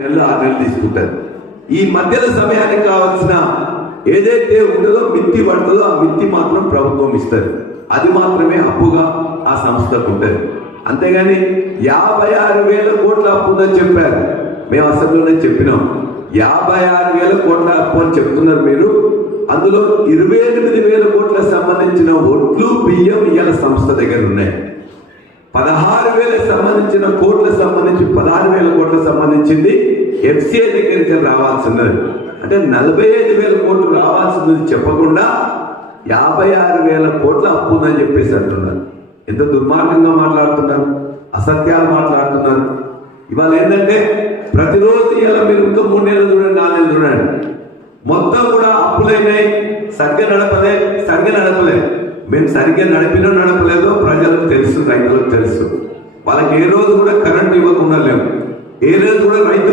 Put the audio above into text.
నెలలు 6 నెలలు తీసుకుంటారు. ఈ మధ్యలో సమయానికి కావాల్సిన ఏదైతే ఉంటుందో మిత్తి పడుతుందో ఆ మిత్తి మాత్రం ప్రభుత్వం ఇస్తారు. అది మాత్రమే అప్పుగా ఆ సంస్థకు ఉంటుంది. అంతేగాని 56,000 కోట్ల అప్పు ఉందని చెప్పారు. మేము అసెంబ్లీలోనే చెప్పినాం. 56,000 కోట్ల అప్పు అని చెప్తున్నారు మీరు. అందులో 28,000 కోట్లకు సంబంధించిన ఒట్లు బియ్యం ఇవాళ సంస్థ దగ్గర ఉన్నాయి. 16,000 సంబంధించిన కోట్లకు సంబంధించి 16,000 కోట్లకు సంబంధించింది ఎఫ్సిఐ దగ్గరికి రావాల్సినది. అంటే 45,000 కోట్లు రావాల్సినది చెప్పకుండా 56,000 కోట్ల అప్పు ఉందని చెప్పేసి అంటున్నారు. ఎంత దుర్మార్గంగా మాట్లాడుతున్నారు, అసత్యాలు మాట్లాడుతున్నారు. ఇవాళ ఏంటంటే ప్రతిరోజు ఇలా మీరు ఇంకా 3 నెలలు చూడండి, 4 నెలలు చూడండి, మొత్తం కూడా అప్పులైనాయి. సరిగ్గా నడపలేదు. మేము సరిగ్గా నడపలేదో ప్రజలకు తెలుసు, రైతులకు తెలుసు. వాళ్ళకి ఏ రోజు కూడా కరెంట్ ఇవ్వకుండా లేవు, ఏ రోజు కూడా రైతు